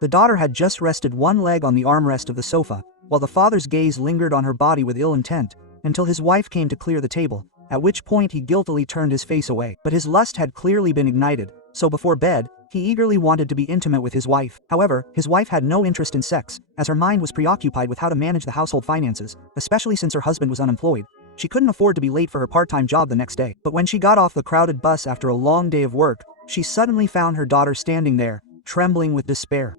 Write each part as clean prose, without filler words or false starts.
The daughter had just rested one leg on the armrest of the sofa, while the father's gaze lingered on her body with ill intent, until his wife came to clear the table, at which point he guiltily turned his face away. But his lust had clearly been ignited, so before bed, he eagerly wanted to be intimate with his wife. However, his wife had no interest in sex, as her mind was preoccupied with how to manage the household finances, especially since her husband was unemployed. She couldn't afford to be late for her part-time job the next day. But when she got off the crowded bus after a long day of work, she suddenly found her daughter standing there, trembling with despair.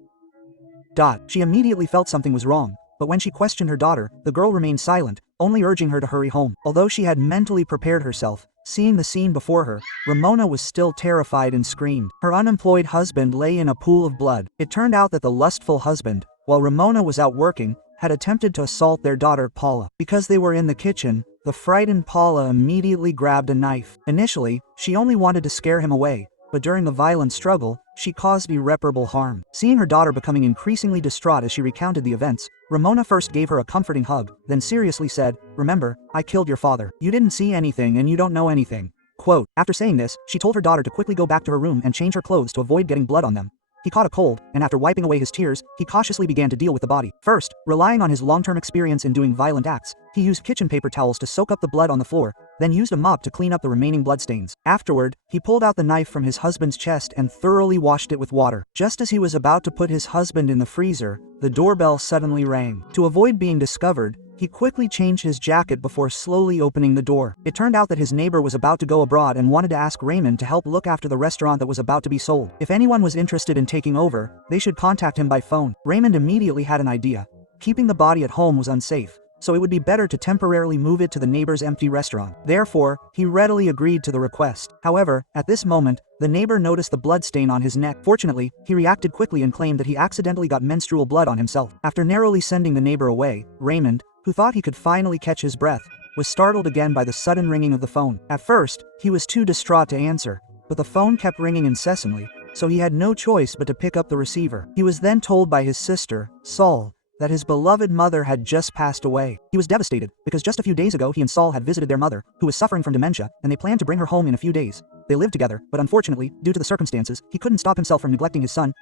She immediately felt something was wrong, but when she questioned her daughter, the girl remained silent, only urging her to hurry home. Although she had mentally prepared herself, seeing the scene before her, Ramona was still terrified and screamed. Her unemployed husband lay in a pool of blood. It turned out that the lustful husband, while Ramona was out working, had attempted to assault their daughter Paula. Because they were in the kitchen, the frightened Paula immediately grabbed a knife. Initially, she only wanted to scare him away, but during the violent struggle, she caused irreparable harm. Seeing her daughter becoming increasingly distraught as she recounted the events, Ramona first gave her a comforting hug, then seriously said, "Remember, I killed your father. You didn't see anything and you don't know anything." Quote. After saying this, she told her daughter to quickly go back to her room and change her clothes to avoid getting blood on them. He caught a cold, and after wiping away his tears, he cautiously began to deal with the body. First, relying on his long-term experience in doing violent acts, he used kitchen paper towels to soak up the blood on the floor, then used a mop to clean up the remaining bloodstains. Afterward, he pulled out the knife from his husband's chest and thoroughly washed it with water. Just as he was about to put his husband in the freezer, the doorbell suddenly rang. To avoid being discovered, he quickly changed his jacket before slowly opening the door. It turned out that his neighbor was about to go abroad and wanted to ask Raymond to help look after the restaurant that was about to be sold. If anyone was interested in taking over, they should contact him by phone. Raymond immediately had an idea. Keeping the body at home was unsafe, so it would be better to temporarily move it to the neighbor's empty restaurant. Therefore, he readily agreed to the request. However, at this moment, the neighbor noticed the bloodstain on his neck. Fortunately, he reacted quickly and claimed that he accidentally got menstrual blood on himself. After narrowly sending the neighbor away, Raymond, who thought he could finally catch his breath, was startled again by the sudden ringing of the phone. At first, he was too distraught to answer, but the phone kept ringing incessantly, so he had no choice but to pick up the receiver. He was then told by his sister, Saul, that his beloved mother had just passed away. He was devastated, because just a few days ago he and Saul had visited their mother, who was suffering from dementia, and they planned to bring her home in a few days. They lived together, but unfortunately, due to the circumstances, he couldn't stop himself from neglecting his son,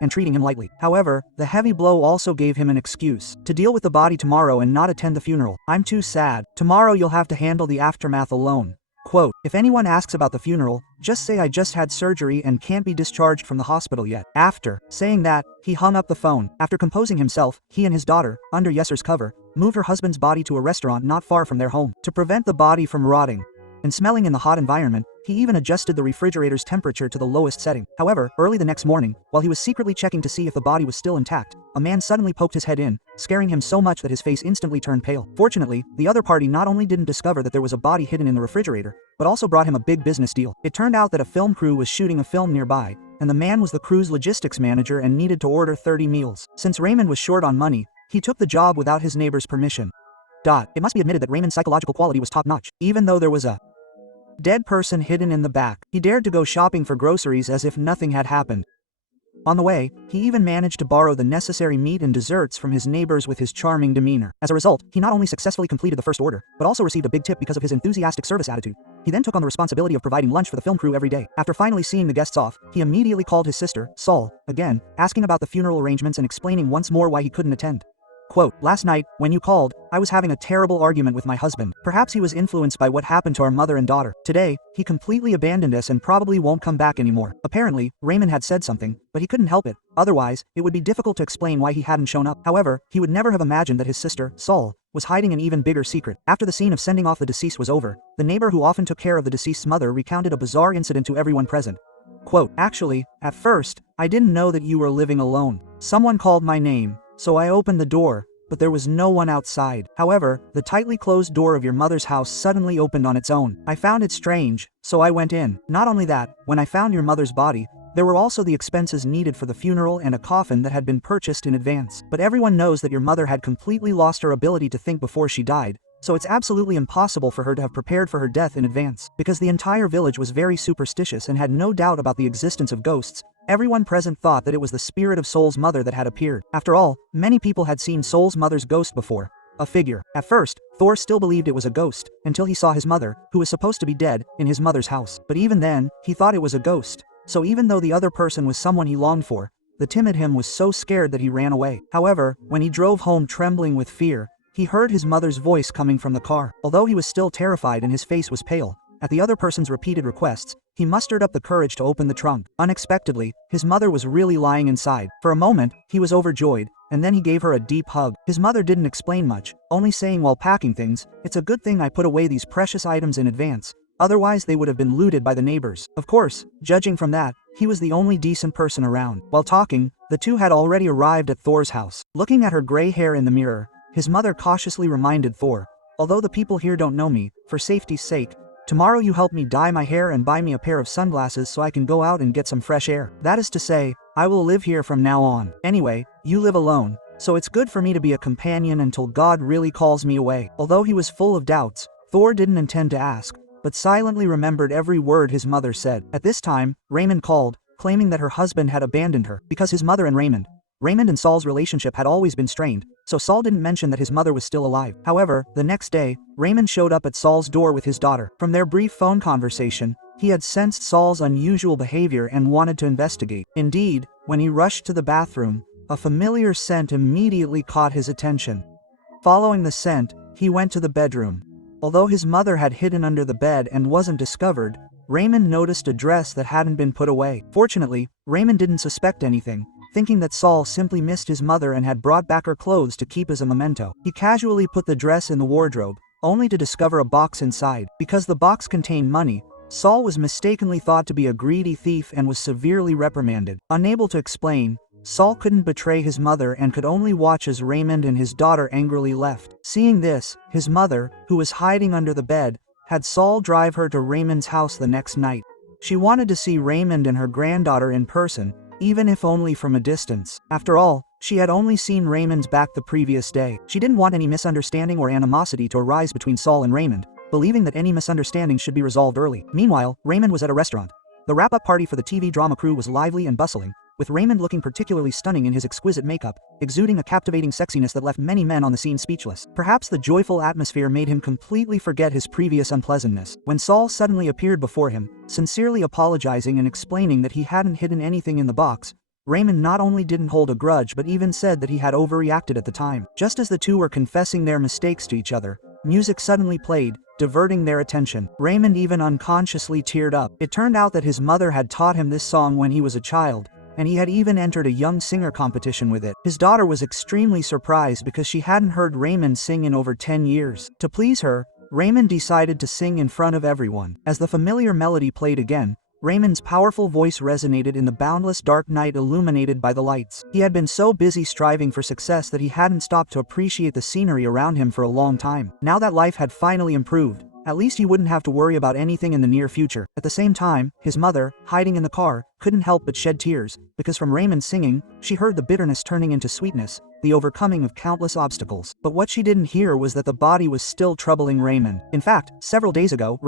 and treating him lightly. However, the heavy blow also gave him an excuse to deal with the body tomorrow and not attend the funeral. "I'm too sad. Tomorrow you'll have to handle the aftermath alone." Quote. If anyone asks about the funeral, just say I just had surgery and can't be discharged from the hospital yet. After saying that, he hung up the phone. After composing himself, he and his daughter, under Yesser's cover, moved her husband's body to a restaurant not far from their home. To prevent the body from rotting and smelling in the hot environment, he even adjusted the refrigerator's temperature to the lowest setting. However, early the next morning, while he was secretly checking to see if the body was still intact, a man suddenly poked his head in, scaring him so much that his face instantly turned pale. Fortunately, the other party not only didn't discover that there was a body hidden in the refrigerator, but also brought him a big business deal. It turned out that a film crew was shooting a film nearby, and the man was the crew's logistics manager and needed to order 30 meals. Since Raymond was short on money, he took the job without his neighbor's permission. It must be admitted that Raymond's psychological quality was top-notch. Even though there was a dead person hidden in the back, he dared to go shopping for groceries as if nothing had happened. On the way, he even managed to borrow the necessary meat and desserts from his neighbors with his charming demeanor. As a result, he not only successfully completed the first order, but also received a big tip because of his enthusiastic service attitude. He then took on the responsibility of providing lunch for the film crew every day. After finally seeing the guests off, he immediately called his sister, Saul, again, asking about the funeral arrangements and explaining once more why he couldn't attend. Quote, last night, when you called, I was having a terrible argument with my husband. Perhaps he was influenced by what happened to our mother and daughter. Today, he completely abandoned us and probably won't come back anymore. Apparently, Raymond had said something, but he couldn't help it. Otherwise, it would be difficult to explain why he hadn't shown up. However, he would never have imagined that his sister, Saul, was hiding an even bigger secret. After the scene of sending off the deceased was over, the neighbor who often took care of the deceased's mother recounted a bizarre incident to everyone present. Quote, actually, at first, I didn't know that you were living alone. Someone called my name, so I opened the door, but there was no one outside. However, the tightly closed door of your mother's house suddenly opened on its own. I found it strange, so I went in. Not only that, when I found your mother's body, there were also the expenses needed for the funeral and a coffin that had been purchased in advance. But everyone knows that your mother had completely lost her ability to think before she died, so it's absolutely impossible for her to have prepared for her death in advance. Because the entire village was very superstitious and had no doubt about the existence of ghosts, everyone present thought that it was the spirit of Soul's mother that had appeared. After all, many people had seen Soul's mother's ghost before. A figure. At first, Thor still believed it was a ghost, until he saw his mother, who was supposed to be dead, in his mother's house. But even then, he thought it was a ghost. So even though the other person was someone he longed for, the timid him was so scared that he ran away. However, when he drove home trembling with fear, he heard his mother's voice coming from the car. Although he was still terrified and his face was pale, at the other person's repeated requests, he mustered up the courage to open the trunk. Unexpectedly, his mother was really lying inside. For a moment, he was overjoyed, and then he gave her a deep hug. His mother didn't explain much, only saying while packing things, "It's a good thing I put away these precious items in advance. Otherwise they would have been looted by the neighbors." Of course, judging from that, he was the only decent person around. While talking, the two had already arrived at Thor's house. Looking at her gray hair in the mirror, his mother cautiously reminded Thor, "Although the people here don't know me, for safety's sake, tomorrow you help me dye my hair and buy me a pair of sunglasses so I can go out and get some fresh air. That is to say, I will live here from now on. Anyway, you live alone, so it's good for me to be a companion until God really calls me away." Although he was full of doubts, Thor didn't intend to ask, but silently remembered every word his mother said. At this time, Raymond called, claiming that her husband had abandoned her. Because his mother and Raymond and Saul's relationship had always been strained, so Saul didn't mention that his mother was still alive. However, the next day, Raymond showed up at Saul's door with his daughter. From their brief phone conversation, he had sensed Saul's unusual behavior and wanted to investigate. Indeed, when he rushed to the bathroom, a familiar scent immediately caught his attention. Following the scent, he went to the bedroom. Although his mother had hidden under the bed and wasn't discovered, Raymond noticed a dress that hadn't been put away. Fortunately, Raymond didn't suspect anything, thinking that Saul simply missed his mother and had brought back her clothes to keep as a memento. He casually put the dress in the wardrobe, only to discover a box inside. Because the box contained money, Saul was mistakenly thought to be a greedy thief and was severely reprimanded. Unable to explain, Saul couldn't betray his mother and could only watch as Raymond and his daughter angrily left. Seeing this, his mother, who was hiding under the bed, had Saul drive her to Raymond's house the next night. She wanted to see Raymond and her granddaughter in person, even if only from a distance. After all, she had only seen Raymond's back the previous day. She didn't want any misunderstanding or animosity to arise between Saul and Raymond, believing that any misunderstanding should be resolved early. Meanwhile, Raymond was at a restaurant. The wrap-up party for the TV drama crew was lively and bustling, with Raymond looking particularly stunning in his exquisite makeup, exuding a captivating sexiness that left many men on the scene speechless. Perhaps the joyful atmosphere made him completely forget his previous unpleasantness. When Saul suddenly appeared before him, sincerely apologizing and explaining that he hadn't hidden anything in the box, Raymond not only didn't hold a grudge but even said that he had overreacted at the time. Just as the two were confessing their mistakes to each other, music suddenly played, diverting their attention. Raymond even unconsciously teared up. It turned out that his mother had taught him this song when he was a child, and he had even entered a young singer competition with it. His daughter was extremely surprised because she hadn't heard Raymond sing in over 10 years. To please her, Raymond decided to sing in front of everyone. As the familiar melody played again, Raymond's powerful voice resonated in the boundless dark night illuminated by the lights. He had been so busy striving for success that he hadn't stopped to appreciate the scenery around him for a long time. Now that life had finally improved, at least he wouldn't have to worry about anything in the near future. At the same time, his mother, hiding in the car, couldn't help but shed tears, because from Raymond's singing, she heard the bitterness turning into sweetness, the overcoming of countless obstacles. But what she didn't hear was that the body was still troubling Raymond. In fact, several days ago,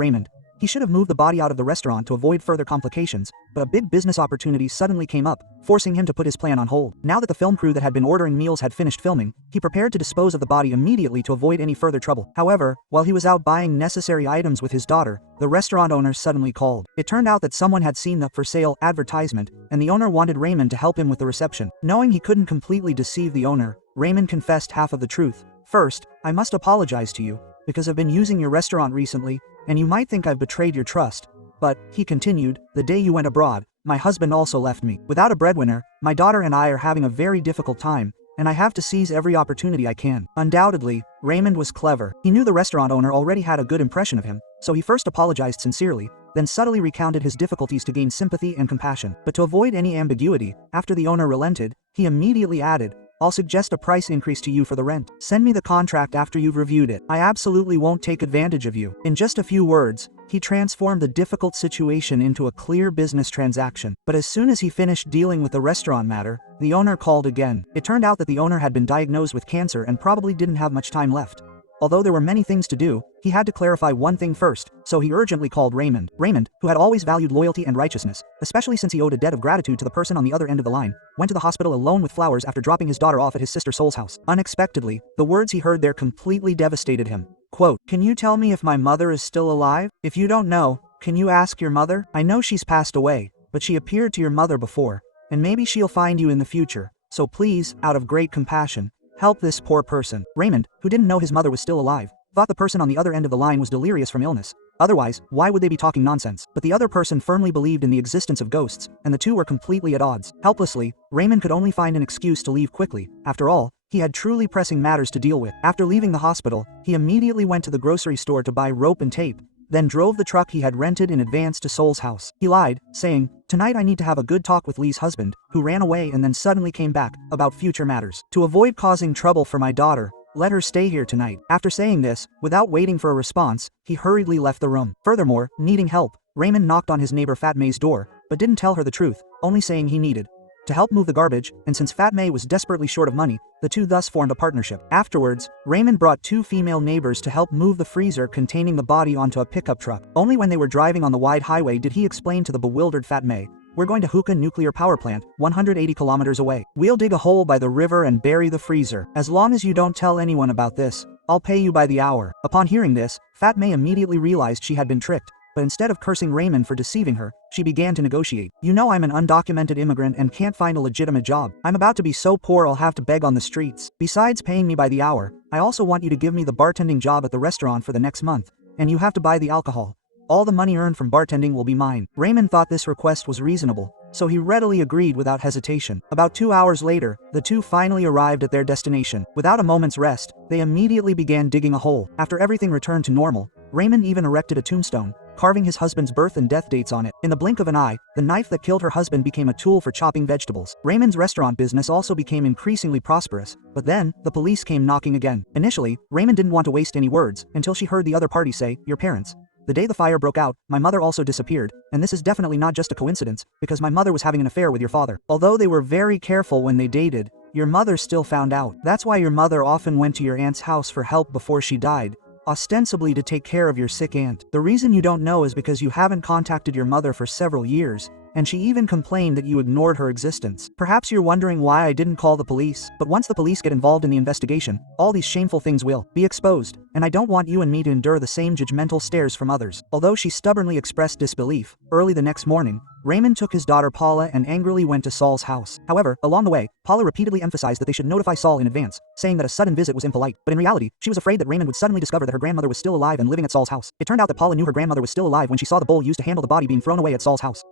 he should have moved the body out of the restaurant to avoid further complications, but a big business opportunity suddenly came up, forcing him to put his plan on hold. Now that the film crew that had been ordering meals had finished filming, he prepared to dispose of the body immediately to avoid any further trouble. However, while he was out buying necessary items with his daughter, the restaurant owner suddenly called. It turned out that someone had seen the for sale advertisement, and the owner wanted Raymond to help him with the reception. Knowing he couldn't completely deceive the owner, Raymond confessed half of the truth. "First, I must apologize to you, because I've been using your restaurant recently, and you might think I've betrayed your trust. But," he continued, "the day you went abroad, my husband also left me. Without a breadwinner, my daughter and I are having a very difficult time, and I have to seize every opportunity I can." Undoubtedly, Raymond was clever. He knew the restaurant owner already had a good impression of him, so he first apologized sincerely, then subtly recounted his difficulties to gain sympathy and compassion. But to avoid any ambiguity, after the owner relented, he immediately added, "I'll suggest a price increase to you for the rent. Send me the contract after you've reviewed it. I absolutely won't take advantage of you." In just a few words, he transformed the difficult situation into a clear business transaction. But as soon as he finished dealing with the restaurant matter, the owner called again. It turned out that the owner had been diagnosed with cancer and probably didn't have much time left. Although there were many things to do, he had to clarify one thing first, so he urgently called Raymond. Raymond, who had always valued loyalty and righteousness, especially since he owed a debt of gratitude to the person on the other end of the line, went to the hospital alone with flowers after dropping his daughter off at his sister Sol's house. Unexpectedly, the words he heard there completely devastated him. Quote, "Can you tell me if my mother is still alive? If you don't know, can you ask your mother? I know she's passed away, but she appeared to your mother before, and maybe she'll find you in the future. So please, out of great compassion, help this poor person." Raymond, who didn't know his mother was still alive, thought the person on the other end of the line was delirious from illness. Otherwise, why would they be talking nonsense? But the other person firmly believed in the existence of ghosts, and the two were completely at odds. Helplessly, Raymond could only find an excuse to leave quickly. After all, he had truly pressing matters to deal with. After leaving the hospital, he immediately went to the grocery store to buy rope and tape, then drove the truck he had rented in advance to Sol's house. He lied, saying, "Tonight I need to have a good talk with Lee's husband, who ran away and then suddenly came back, about future matters. To avoid causing trouble for my daughter, let her stay here tonight." After saying this, without waiting for a response, he hurriedly left the room. Furthermore, needing help, Raymond knocked on his neighbor Fat May's door, but didn't tell her the truth, only saying he needed to help move the garbage, and since Fat May was desperately short of money, the two thus formed a partnership. Afterwards, Raymond brought two female neighbors to help move the freezer containing the body onto a pickup truck. Only when they were driving on the wide highway did he explain to the bewildered Fat May, "We're going to Hookah Nuclear Power Plant, 180 kilometers away. We'll dig a hole by the river and bury the freezer. As long as you don't tell anyone about this, I'll pay you by the hour." Upon hearing this, Fat May immediately realized she had been tricked, but instead of cursing Raymond for deceiving her, she began to negotiate. "You know I'm an undocumented immigrant and can't find a legitimate job. I'm about to be so poor I'll have to beg on the streets. Besides paying me by the hour, I also want you to give me the bartending job at the restaurant for the next month, and you have to buy the alcohol. All the money earned from bartending will be mine." Raymond thought this request was reasonable, so he readily agreed without hesitation. About 2 hours later, the two finally arrived at their destination. Without a moment's rest, they immediately began digging a hole. After everything returned to normal, Raymond even erected a tombstone, carving his husband's birth and death dates on it. In the blink of an eye, the knife that killed her husband became a tool for chopping vegetables. Raymond's restaurant business also became increasingly prosperous, but then, the police came knocking again. Initially, Raymond didn't want to waste any words, until she heard the other party say, "Your parents. The day the fire broke out, my mother also disappeared, and this is definitely not just a coincidence, because my mother was having an affair with your father. Although they were very careful when they dated, your mother still found out. That's why your mother often went to your aunt's house for help before she died, ostensibly to take care of your sick aunt. The reason you don't know is because you haven't contacted your mother for several years, and she even complained that you ignored her existence. Perhaps you're wondering why I didn't call the police, but once the police get involved in the investigation, all these shameful things will be exposed, and I don't want you and me to endure the same judgmental stares from others." Although she stubbornly expressed disbelief, early the next morning, Raymond took his daughter Paula and angrily went to Saul's house. However, along the way, Paula repeatedly emphasized that they should notify Saul in advance, saying that a sudden visit was impolite, but in reality, she was afraid that Raymond would suddenly discover that her grandmother was still alive and living at Saul's house. It turned out that Paula knew her grandmother was still alive when she saw the bowl used to handle the body being thrown away at Saul's house.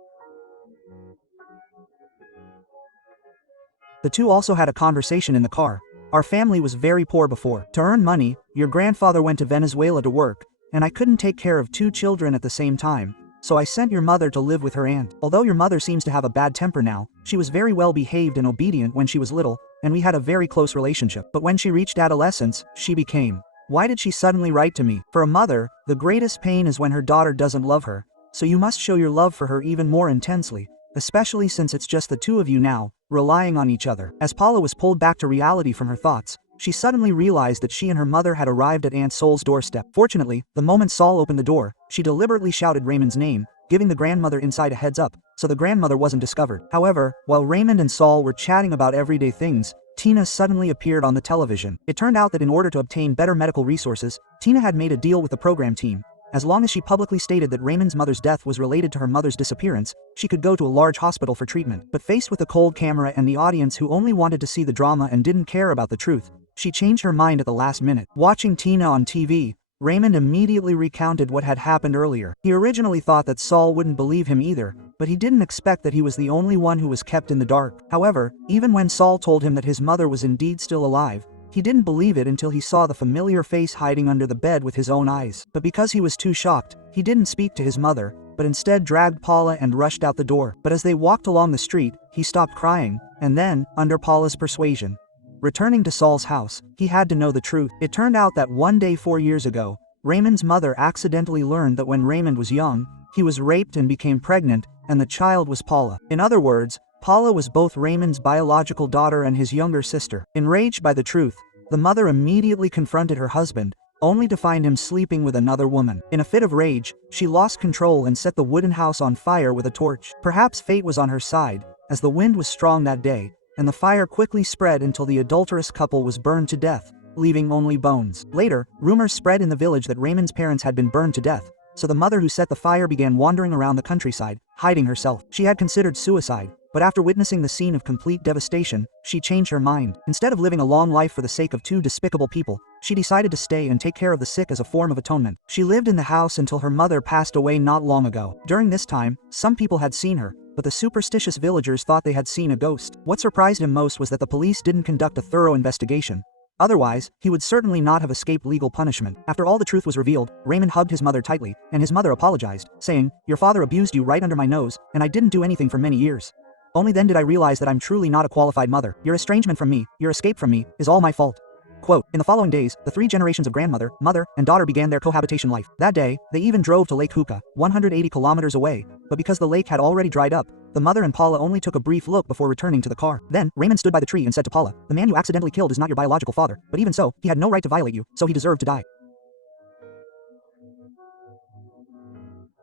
The two also had a conversation in the car. "Our family was very poor before. To earn money, your grandfather went to Venezuela to work, and I couldn't take care of two children at the same time, so I sent your mother to live with her aunt. Although your mother seems to have a bad temper now, she was very well behaved and obedient when she was little, and we had a very close relationship. But when she reached adolescence, she became. Why did she suddenly write to me? For a mother, the greatest pain is when her daughter doesn't love her, so you must show your love for her even more intensely, especially since it's just the two of you now, relying on each other." As Paula was pulled back to reality from her thoughts, she suddenly realized that she and her mother had arrived at Aunt Sol's doorstep. Fortunately, the moment Saul opened the door, she deliberately shouted Raymond's name, giving the grandmother inside a heads up, so the grandmother wasn't discovered. However, while Raymond and Saul were chatting about everyday things, Tina suddenly appeared on the television. It turned out that in order to obtain better medical resources, Tina had made a deal with the program team. As long as she publicly stated that Raymond's mother's death was related to her mother's disappearance, she could go to a large hospital for treatment. But faced with a cold camera and the audience who only wanted to see the drama and didn't care about the truth, she changed her mind at the last minute. Watching Tina on TV, Raymond immediately recounted what had happened earlier. He originally thought that Saul wouldn't believe him either, but he didn't expect that he was the only one who was kept in the dark. However, even when Saul told him that his mother was indeed still alive, he didn't believe it until he saw the familiar face hiding under the bed with his own eyes. But because he was too shocked, he didn't speak to his mother, but instead dragged Paula and rushed out the door. But as they walked along the street, he stopped crying, and then, under Paula's persuasion, returning to Saul's house, he had to know the truth. It turned out that one day 4 years ago, Raymond's mother accidentally learned that when Raymond was young, he was raped and became pregnant, and the child was Paula. In other words, Paula was both Raymond's biological daughter and his younger sister. Enraged by the truth, the mother immediately confronted her husband, only to find him sleeping with another woman. In a fit of rage, she lost control and set the wooden house on fire with a torch. Perhaps fate was on her side, as the wind was strong that day, and the fire quickly spread until the adulterous couple was burned to death, leaving only bones. Later, rumors spread in the village that Raymond's parents had been burned to death, so the mother who set the fire began wandering around the countryside, hiding herself. She had considered suicide, But after witnessing the scene of complete devastation, she changed her mind. Instead of living a long life for the sake of two despicable people, she decided to stay and take care of the sick as a form of atonement. She lived in the house until her mother passed away not long ago. During this time, some people had seen her, but the superstitious villagers thought they had seen a ghost. What surprised him most was that the police didn't conduct a thorough investigation. Otherwise, he would certainly not have escaped legal punishment. After all the truth was revealed, Raymond hugged his mother tightly, and his mother apologized, saying, "Your father abused you right under my nose, and I didn't do anything for many years. Only then did I realize that I'm truly not a qualified mother. Your estrangement from me, your escape from me, is all my fault." Quote, in the following days, the three generations of grandmother, mother, and daughter began their cohabitation life. That day, they even drove to Lake Hookah, 180 kilometers away, but because the lake had already dried up, the mother and Paula only took a brief look before returning to the car. Then, Raymond stood by the tree and said to Paula, "The man you accidentally killed is not your biological father, but even so, he had no right to violate you, so he deserved to die.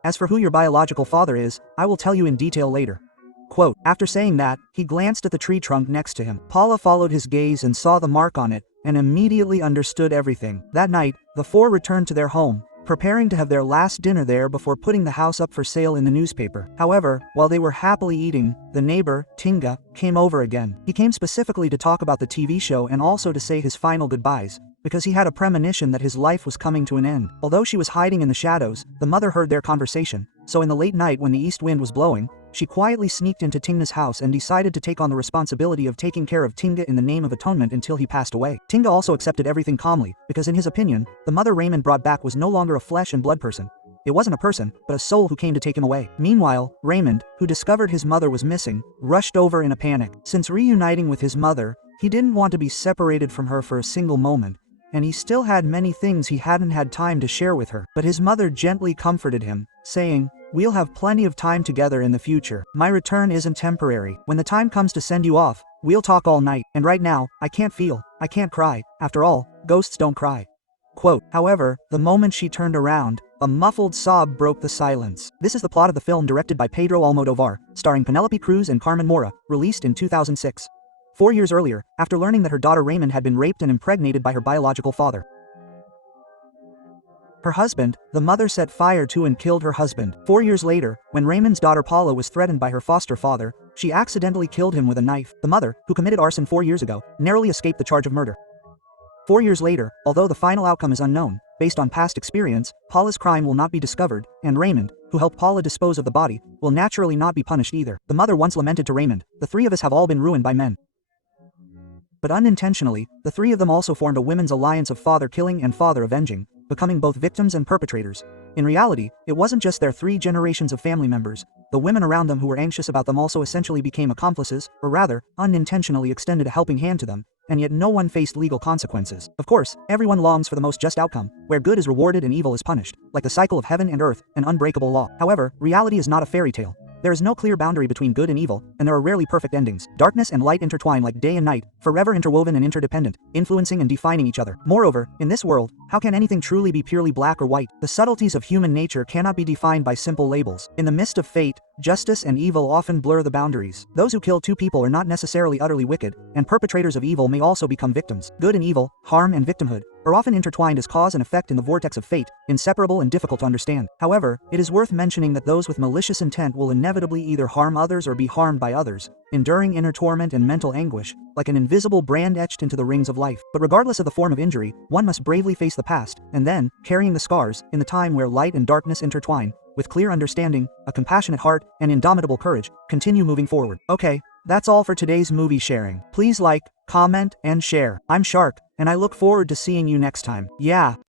As for who your biological father is, I will tell you in detail later." Quote, after saying that, he glanced at the tree trunk next to him. Paula followed his gaze and saw the mark on it, and immediately understood everything. That night, the four returned to their home, preparing to have their last dinner there before putting the house up for sale in the newspaper. However, while they were happily eating, the neighbor, Tinga, came over again. He came specifically to talk about the TV show and also to say his final goodbyes, because he had a premonition that his life was coming to an end. Although she was hiding in the shadows, the mother heard their conversation, so in the late night when the east wind was blowing, she quietly sneaked into Tinga's house and decided to take on the responsibility of taking care of Tinga in the name of atonement until he passed away. Tinga also accepted everything calmly, because in his opinion, the mother Raymond brought back was no longer a flesh and blood person. It wasn't a person, but a soul who came to take him away. Meanwhile, Raymond, who discovered his mother was missing, rushed over in a panic. Since reuniting with his mother, he didn't want to be separated from her for a single moment, and he still had many things he hadn't had time to share with her. But his mother gently comforted him, saying, "We'll have plenty of time together in the future. My return isn't temporary. When the time comes to send you off, we'll talk all night. And right now, I can't cry. After all, ghosts don't cry." Quote, however, the moment she turned around, a muffled sob broke the silence. This is the plot of the film directed by Pedro Almodovar, starring Penelope Cruz and Carmen Mora, released in 2006. 4 years earlier, after learning that her daughter Raymond had been raped and impregnated by her biological father. Her husband, the mother set fire to and killed her husband. 4 years later, when Raymond's daughter Paula was threatened by her foster father, she accidentally killed him with a knife. The mother, who committed arson 4 years ago, narrowly escaped the charge of murder. 4 years later, although the final outcome is unknown, based on past experience, Paula's crime will not be discovered, and Raymond, who helped Paula dispose of the body, will naturally not be punished either. The mother once lamented to Raymond, "The three of us have all been ruined by men." But unintentionally, the three of them also formed a women's alliance of father killing and father avenging, becoming both victims and perpetrators. In reality, it wasn't just their 3 generations of family members. The women around them who were anxious about them also essentially became accomplices, or rather, unintentionally extended a helping hand to them, and yet no one faced legal consequences. Of course, everyone longs for the most just outcome, where good is rewarded and evil is punished, like the cycle of heaven and earth, an unbreakable law. However, reality is not a fairy tale. There is no clear boundary between good and evil, and there are rarely perfect endings. Darkness and light intertwine like day and night, forever interwoven and interdependent, influencing and defining each other. Moreover, in this world, how can anything truly be purely black or white? The subtleties of human nature cannot be defined by simple labels. In the midst of fate, justice and evil often blur the boundaries. Those who kill 2 people are not necessarily utterly wicked, and perpetrators of evil may also become victims. Good and evil, harm and victimhood, are often intertwined as cause and effect in the vortex of fate, inseparable and difficult to understand. However, it is worth mentioning that those with malicious intent will inevitably either harm others or be harmed by others, enduring inner torment and mental anguish, like an invisible brand etched into the rings of life. But regardless of the form of injury, one must bravely face the past, and then, carrying the scars, in the time where light and darkness intertwine, with clear understanding, a compassionate heart, and indomitable courage, continue moving forward. Okay, that's all for today's movie sharing. Please like, comment, and share. I'm Shark, and I look forward to seeing you next time. Yeah.